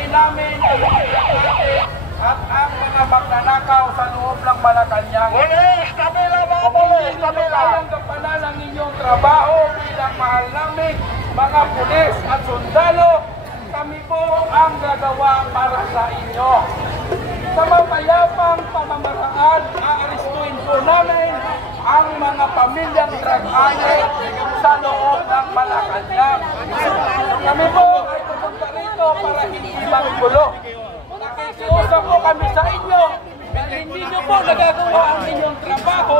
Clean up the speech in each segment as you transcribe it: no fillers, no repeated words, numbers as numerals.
pinapatay namin at ang mga magnanakaw sa loob ng Malacanang. Pulis! Kabila mga Kung pulis! hindi nyo Kabila! kayang gampanan ang inyong trabaho bilang mahal namin mga pulis at sundalo, kami po ang gagawa para sa inyo. Sa mapayapang pamamaraan, aarestuin po namin ang mga pamilyang drug addict sa loob ng Malacanang. Kami po ay pupunta rito para hindi maggulo. Nakikiusap po kami sa inyo, kung hindi nyo po nagagawa ang inyong trabaho,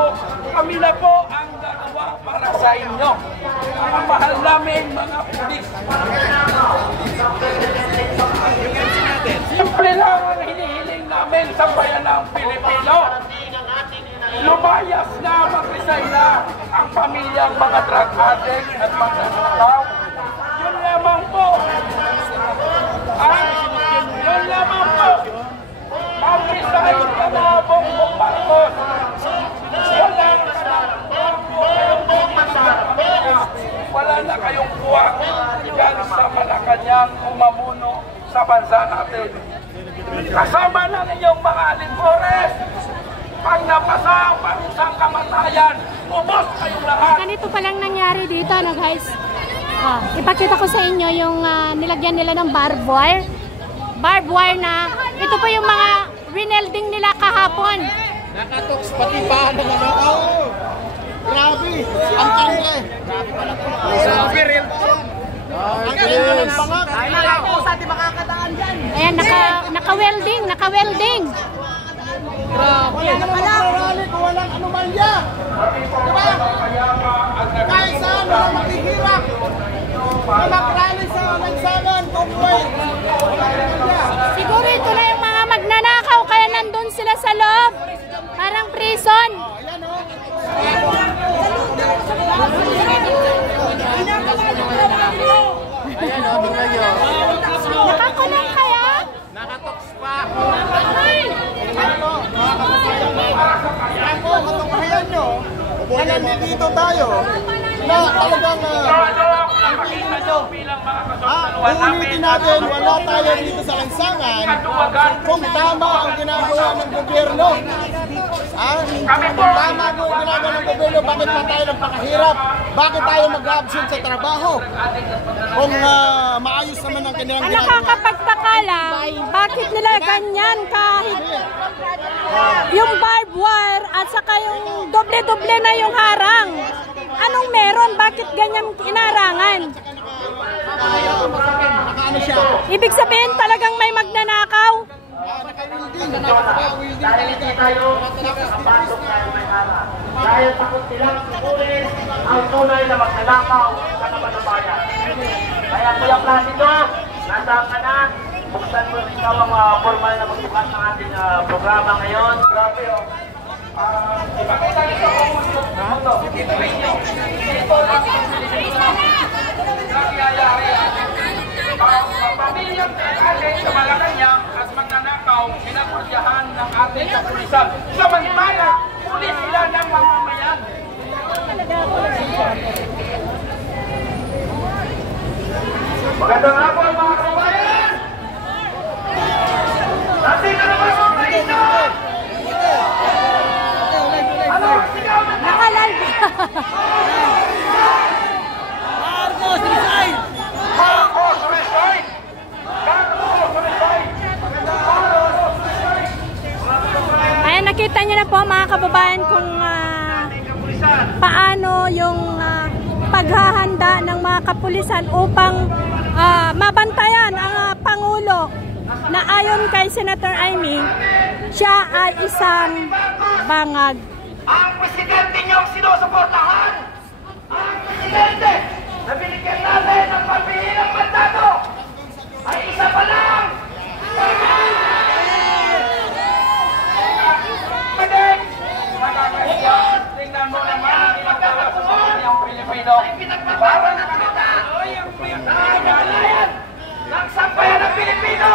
kami na po ang gagawa para sa inyo. Mga mahal namin mga pulis. Simple lang ang hinihiling namin sa bayan ng Pilipino. Lumayas na, mag-resign na ang pamilyang mga drug addict at mga nanakaw. Yun lamang po. Yun lamang po. Mag-resign ka na, Bongbong Marcos. Wala na kayong buwak dyan sa Malacanang umamuno sa bansa natin. Kasama na ninyong mga alipores. Pag napasa ang pansang kamatayan, ubos kayong lahat. Ganito palang nangyari dito, no guys? Ipakita ko sa inyo yung nilagyan nila ng barbed wire. Barbed wire na, ito po yung mga winelding nila kahapon. Nakatoks pati pa ng ano? Oo! Grabe! Ang tangle! Grabe pala po. Grabe rin po. Ang galing ng bangak. Ay, nakakusa, di makakataan dyan. Ayan, naka-welding, naka-welding. Grabe. Wala naman nakarali kung walang anomalya. Diba? Kahit saan walang maghihirap. Walang rally sa lansangan, convoy. Walang anomalya. Siguro ito na yung mga magnanakaw, kaya nandun sila sa loob. Parang prison. Ayan o. Ayan o, tingnan nyo. Nakakulong kaya? Nakatoks pa. Ako, katunghayan nyo, na nandito tayo, na talagang uulitin natin, wala tayo dito sa lansangan kung tama ang ginagawa ng gobyerno. Kung tama ang ginagawa ng gobyerno, bakit pa tayo nagpakahirap? Bakit tayo mag-absent sa trabaho? Kung maayos naman ang kanilang Ang ginagawa. nakakapagtaka lang, bakit nila ganyan kahit yung barbed wire at saka yung doble-doble na yung harang? Anong meron? Bakit ganyan inarangan? Nakaano siya? Ibig sabihin talagang may magnanakaw? Naka-wielding talaga. Tayo, nakapasok tayo may harap. Dahil takot silang sukurin ang tunay na magnanakaw sa kababayan. Kaya Kuya Placido, nasaan ka na? Buksan mo rin ikaw ang formal na magbukas ng ating programa ngayon. Grabe o. Ipakita nito kung ano. Dito rin nyo. Dito lang ang nangyayari. Pamilyang atin sa Malacanang at magnanakaw, pinapasyahan ng ating kapulisan. Samantala, pulis sila ng mamamayan. Magandang hapon mga kababayan! Nandito na ba mga Pilipino? Ano ang sigaw na Nakalive! Marcos, resign! Marcos, resign! Marcos, resign! Ayan, nakita niyo na po mga kababayan kung paano yung paghahanda ng mga kapulisan upang mabantayan ang Pangulo na ayon kay Senator Amy, siya ay isang bangag. ang presidente niyong sinusuportahan? Ang presidente na binigyan natin ng pambihilang mandato ay isa pa lang! Tingnan mo naman ang pinagkakasuhan ng Pilipino. Para na kita ng sambayan ng Pilipino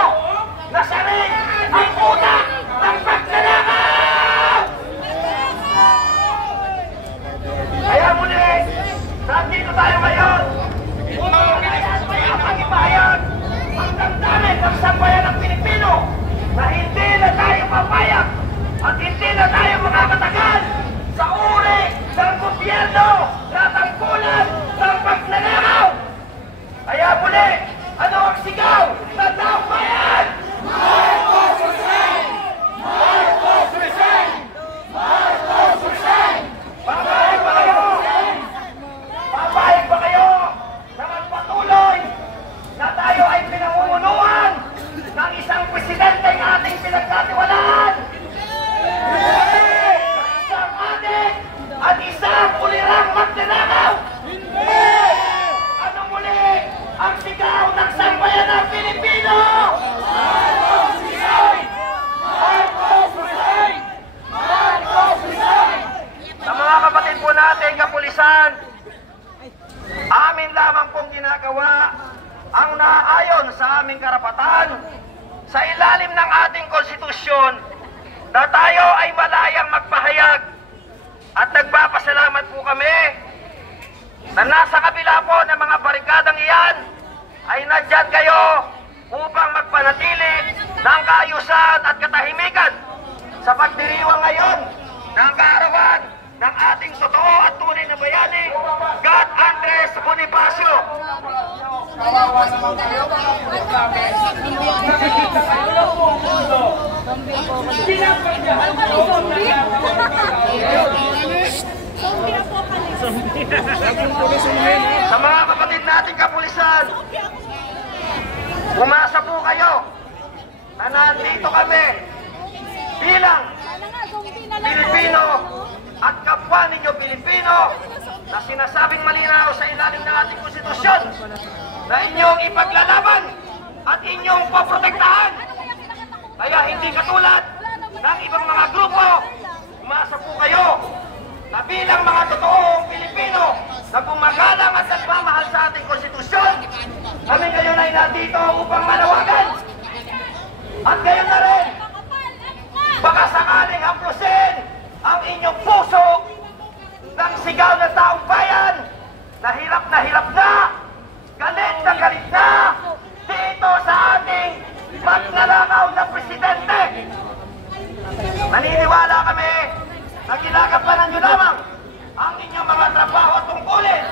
na siya rin ang una ng pagnanakaw! Kaya muli, nandito tayo ngayon upang pag-ibayan ang damdamin ng sambayan aming karapatan sa ilalim ng ating konstitusyon na tayo ay malayang magpahayag. At nagpapasalamat po kami na nasa kabila po ng mga barikadang iyan ay nandyan kayo upang magpanatili ng kaayusan at katahimikan sa pagdiriwang ngayon ng kaarawan ng ating totoo at tunay na bayani, God Andres Bonifacio. Kawawa naman kayo, mga pulis namin. Nakikita kayo buong mundo. Pinapagyahan nyo ang nagagawa kayo. Sa mga kapatid nating kapulisan, umasa po kayo na nandito kami bilang Pilipino at kapwa ninyo Pilipino na sinasabing malinaw sa ilalim ng ating konstitusyon na inyong ipaglalaban at inyong poprotektahan. Kaya hindi katulad ng ibang mga grupo, umasa po kayo na bilang mga totoong Pilipino na gumagalang at nagmamahal sa ating konstitusyon, kami ngayon ay nandito upang manawagan. At gayon na rin, baka sakaling haplusin ang inyong puso ng sigaw ng taong bayan na hirap na, galit na dito sa ating magnanakaw na presidente. Naniniwala kami na ginagampanan nyo lamang ang inyong mga trabaho at tungkulin.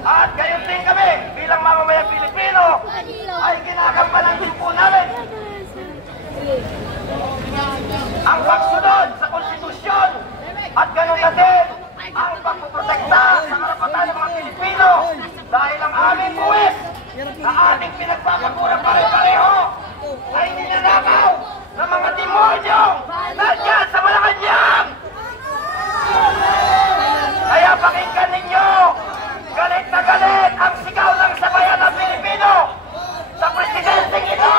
At gayon din kami bilang mamamayang Pilipino ay ginagampanan din po namin ang pagsunod sa konstitusyon at ganoon na din ang pagpoprotekta sa karapatan ng mga Pilipino dahil ang aming buwis na ating pinagpapagurang pare-pareho ay ninanakaw ng mga demonyo nandiyan sa Malacanang. Kaya pakinggan ninyo, galit na galit ang sigaw ng sabayan ng Pilipino sa presidenteng ito.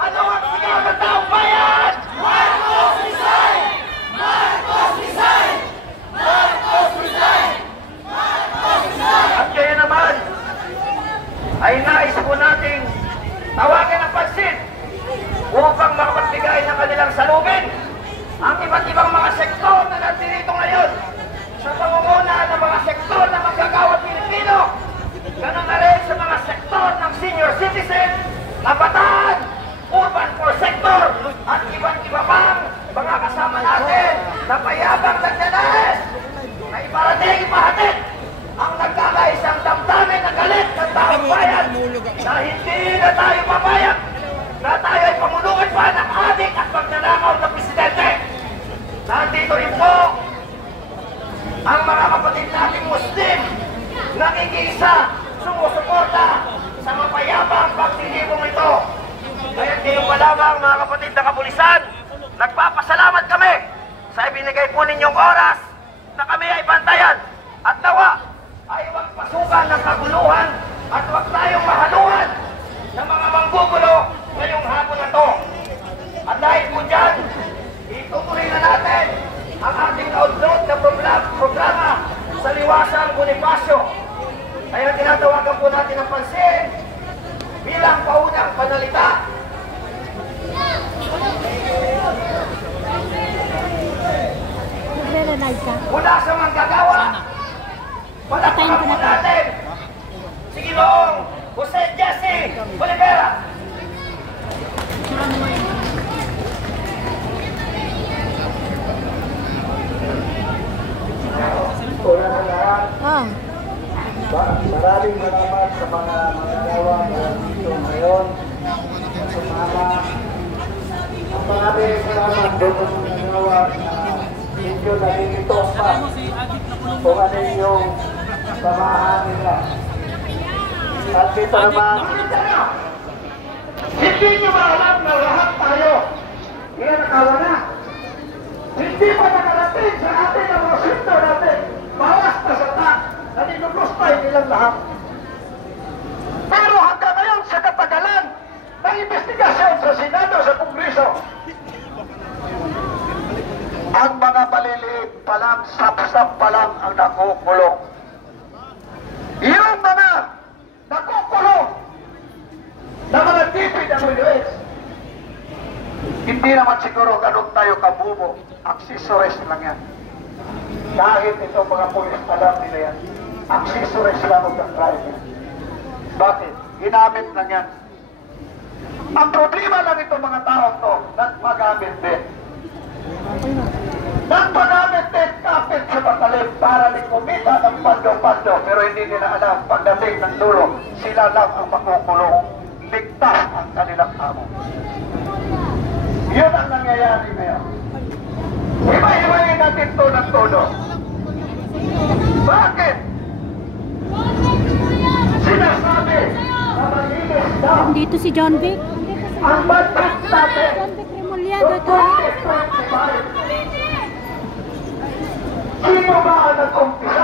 Ano ang sigaw ng taong bayan? Marcos resign! Marcos resign! Marcos resign! Marcos resign! At kaya naman ay nais po nating tawagan ang pansin upang makapagbigay ng kanilang salubin ang iba't ibang mga sektor na nandito ngayon sa pangunguna ng mga sektor na manggagawad Pilipino, ganoon na rin sa mga sektor ng senior citizen, kabataan, urban poor sector, at iba't iba pang mga kasama natin na payabang nagdanais na iparating ipahatid ang nagkakaisang damdamin na galit ng taong bayan na hindi na tayo papayag na tayo ay pamulungan pa ng adik at magnanakaw na presidente. Nandito rin po ang mga kapatid nating Muslim nakikisa, sumusuporta sa mapayabang pagtitipong ito. Kaya di pa lamang mga kapatid na kapulisan, nagpapasalamat kami sa ibinigay po ninyong oras na kami ay bantayan at nawa ay huwag pasukan ng kaguluhan at huwag tayong mahaluhan ng mga manggugulo ngayong hapon na to. At dahil po dyan, itutuloy na natin ang ating outload na programa sa Liwasang Bonifacio. Kaya tinatawagan po natin ang pansin bilang paunang panalita. Mula sa manggagawa, palakpakan po natin si Ginoong Jose Jesse Olivera. Una na lahat, maraming salamat sa mga manggagawa na dito ngayon. Sumama, ang maraming salamat doon sa manggagawa na medyo nalilito pa kung ano yung samahan nila. At dito naman, Hindi nyo ba alam na lahat tayo iyanakawa na? Hindi pa nakarating sa atin ang mga sinto natin. Bawas na sa ta na ninuguspay nilang lahat. Pero hanggang ngayon sa katagalan ng investigasyon sa Senado sa Kongreso, ang mga maliliit pa lang, sap-sap pa lang ang nakukulong. Yung mga nakukulong na mga tipid Hindi naman siguro ganun tayo kabubo. Accessories lang yan. Kahit ito mga pulis, alam nila yan. Accessories lang ng driver. Bakit? Ginamit lang yan. Ang problema lang itong mga taong to, nagpagamit din. Nagpagamit din kapit sa patalim para kumita ng pando-pando, pero hindi nila alam pagdating ng dulo, sila lang ang makukulong. Ligtas ang kanilang amo. Yun ang nangyayari ngayon. Iba-ibayin natin to ng todo. Bakit? Sinasabi na malinis daw Dito si John Vic. ang batas natin. John Vic Remuliado ito. 2025. Sino ba ang nag-umpisa